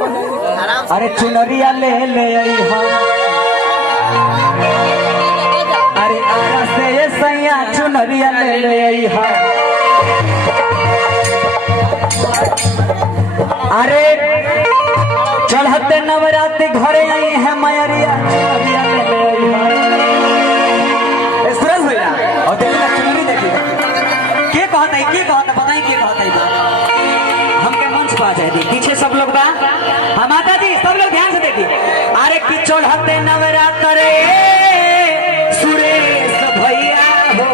अरे चुनरिया ले ले अरे आरा से ये सैया चुनरिया ले ले अरे चढ़ते नवरात्रि घरे आई है मैरिया चुनरिया ले ले सुरेश भैया और देखिए चुनरी देखिए के कहता है बताइए के कहता है हमके मंच पा जाए दी पीछे सब लोग बा हम माता जी सब लोग ध्यान से देखिए अरे कि चढ़ते नवरात्रि सुरेश भैया हो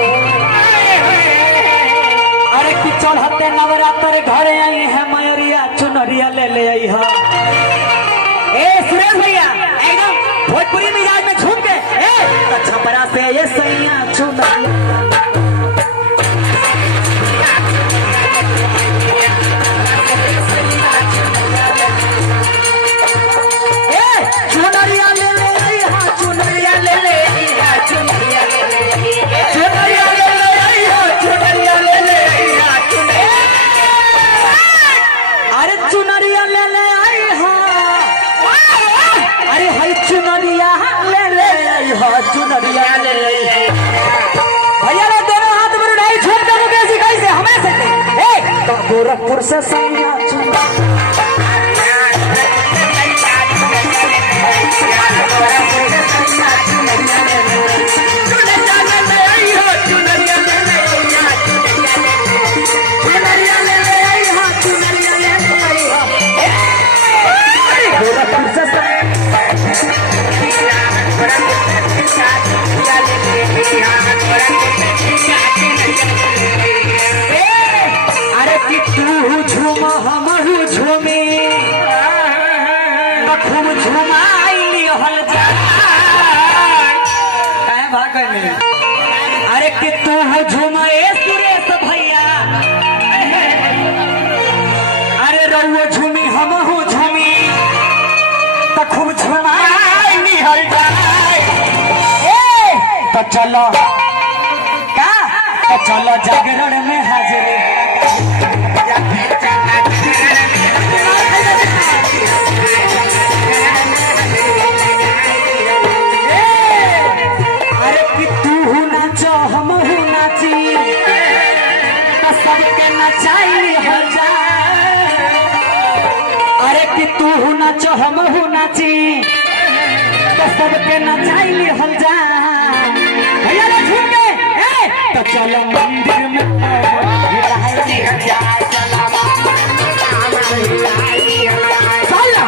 अरे कि चढ़ते नवरात्रि घरे आई है मैरिया चुनरिया ले ले आई है ए सुरेश भैया एकदम भोजपुरी मिजाज में झूम के ए छपरा से ये सैया चुनरिया चुनरिया ले भैया ने दोनों हाथ में उठाई झूम के मुकेश जी कैसे हमें से तो गोरखपुर से सैया अरे कि तू झूम हम झूमे खूब झुमाई हल भाग अरे कि तू झूमे सुरेश भैया अरे रउआ झूमी हम झूमी तो खूब झुमाई हल तो चलो क्या तो चलो जागरण में हाजिर अरे कि तू नाचो हम नाची तो सबके नचाई हो जा अरे कि तू नाचो हम नाची तो सबके नचाई हो जा भैया ना झूम के तो चलो मंदिर में चलो